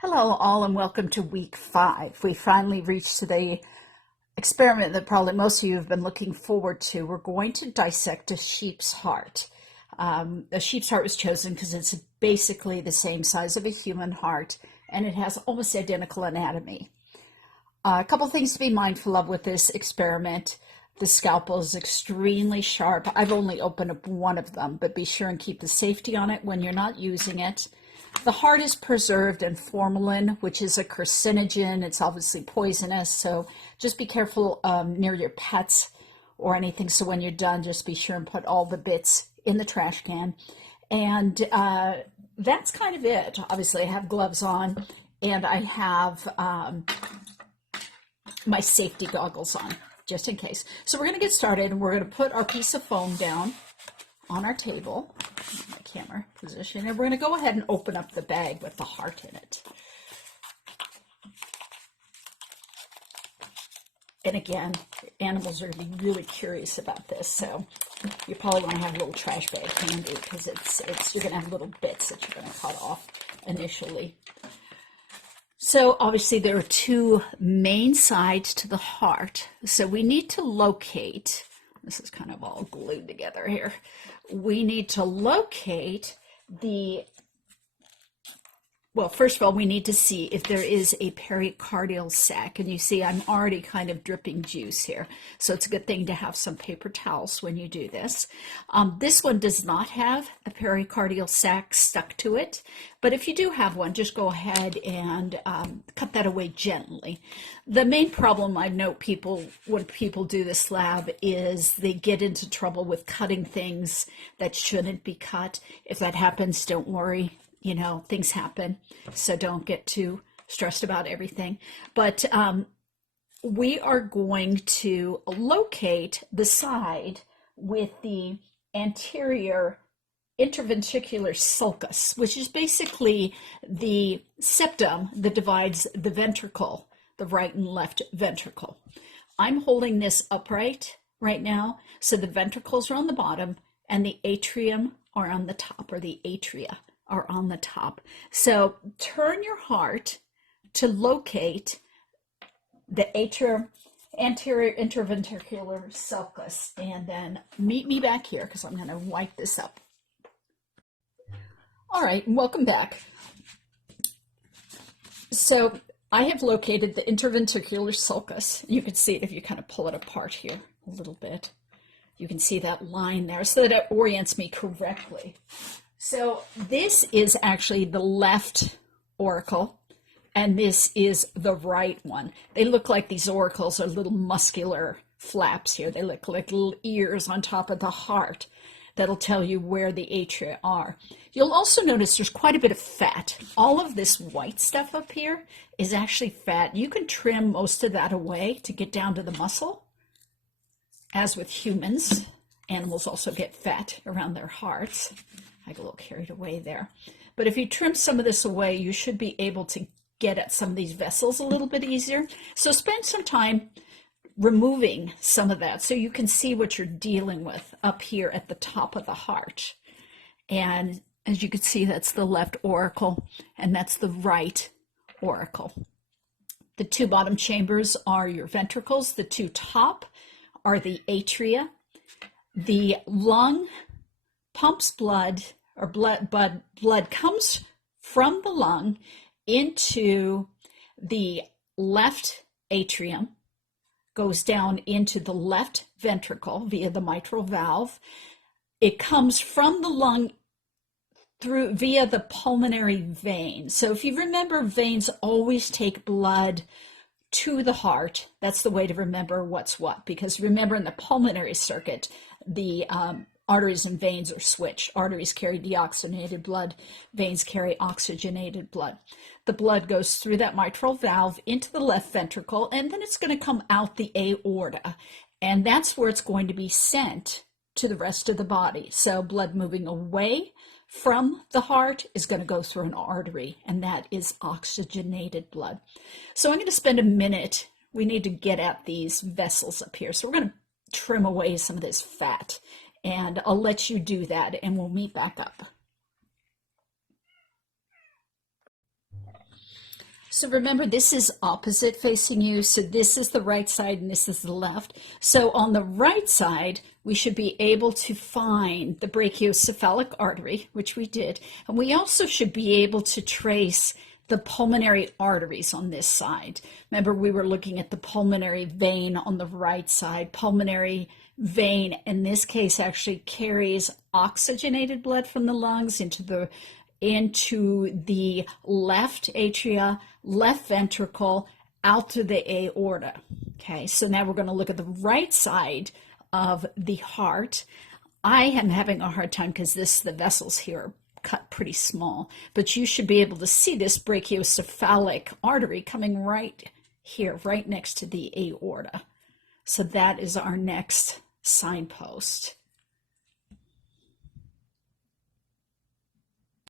Hello, all, and welcome to week 5. We finally reached the experiment that probably most of you have been looking forward to. We're going to dissect a sheep's heart. A sheep's heart was chosen because it's basically the same size of a human heart, and it has almost identical anatomy. A couple things to be mindful of with this experiment. The scalpel is extremely sharp. I've only opened up one of them, but be sure and keep the safety on it when you're not using it. The heart is preserved in formalin, which is a carcinogen. It's obviously poisonous, so just be careful near your pets or anything. So when you're done, just be sure and put all the bits in the trash can. And that's kind of it. Obviously, I have gloves on, and I have my safety goggles on, just in case. So we're going to get started, and we're going to put our piece of foam down on our table, my camera position, and we're going to go ahead and open up the bag with the heart in it. And again, animals are going to be really curious about this, so you probably want to have a little trash bag handy because you're going to have little bits that you're going to cut off initially. So obviously there are two main sides to the heart, so we need to locate. This is kind of all glued together here. We need to locate well, first of all, we need to see if there is a pericardial sac. And you see I'm already kind of dripping juice here. So it's a good thing to have some paper towels when you do this. This one does not have a pericardial sac stuck to it. But if you do have one, just go ahead and cut that away gently. The main problem I note when people do this lab is they get into trouble with cutting things that shouldn't be cut. If that happens, don't worry. You know, things happen, so don't get too stressed about everything. But we are going to locate the side with the anterior interventricular sulcus, which is basically the septum that divides the ventricle, the right and left ventricle. I'm holding this upright right now, so the ventricles are on the bottom and the atrium are on the top, or the atria are on the top. So turn your heart to locate the anterior interventricular sulcus, and then meet me back here because I'm going to wipe this up. All right, welcome back. So I have located the interventricular sulcus. You can see it if you kind of pull it apart here a little bit. You can see that line there so that it orients me correctly. So this is actually the left auricle, and this is the right one. They look like these auricles are little muscular flaps here. They look like little ears on top of the heart. That'll tell you where the atria are. You'll also notice there's quite a bit of fat. All of this white stuff up here is actually fat. You can trim most of that away to get down to the muscle. As with humans, animals also get fat around their hearts. I get a little carried away there. But if you trim some of this away, you should be able to get at some of these vessels a little bit easier. So spend some time removing some of that so you can see what you're dealing with up here at the top of the heart. And as you can see, that's the left auricle, and that's the right auricle. The two bottom chambers are your ventricles. The two top are the atria. The lung pumps blood, or blood comes from the lung into the left atrium, goes down into the left ventricle via the mitral valve. It comes from the lung through via the pulmonary vein. So if you remember, veins always take blood to the heart. That's the way to remember what's what, because remember, in the pulmonary circuit, the arteries and veins are switched. Arteries carry deoxygenated blood, veins carry oxygenated blood. The blood goes through that mitral valve into the left ventricle, and then it's going to come out the aorta, and that's where it's going to be sent to the rest of the body. So blood moving away from the heart is going to go through an artery, and that is oxygenated blood. So I'm going to spend a minute. We need to get at these vessels up here. So we're going to trim away some of this fat, and I'll let you do that, and we'll meet back up. So remember, this is opposite facing you. So this is the right side and this is the left. So on the right side, we should be able to find the brachiocephalic artery, which we did. And we also should be able to trace the pulmonary arteries on this side. Remember, we were looking at the pulmonary vein on the right side. Pulmonary vein, in this case, actually carries oxygenated blood from the lungs into the left atria, left ventricle, out to the aorta. Okay, so now we're going to look at the right side of the heart. I am having a hard time because the vessels here are cut pretty small, but you should be able to see this brachiocephalic artery coming right here, right next to the aorta. So that is our next signpost.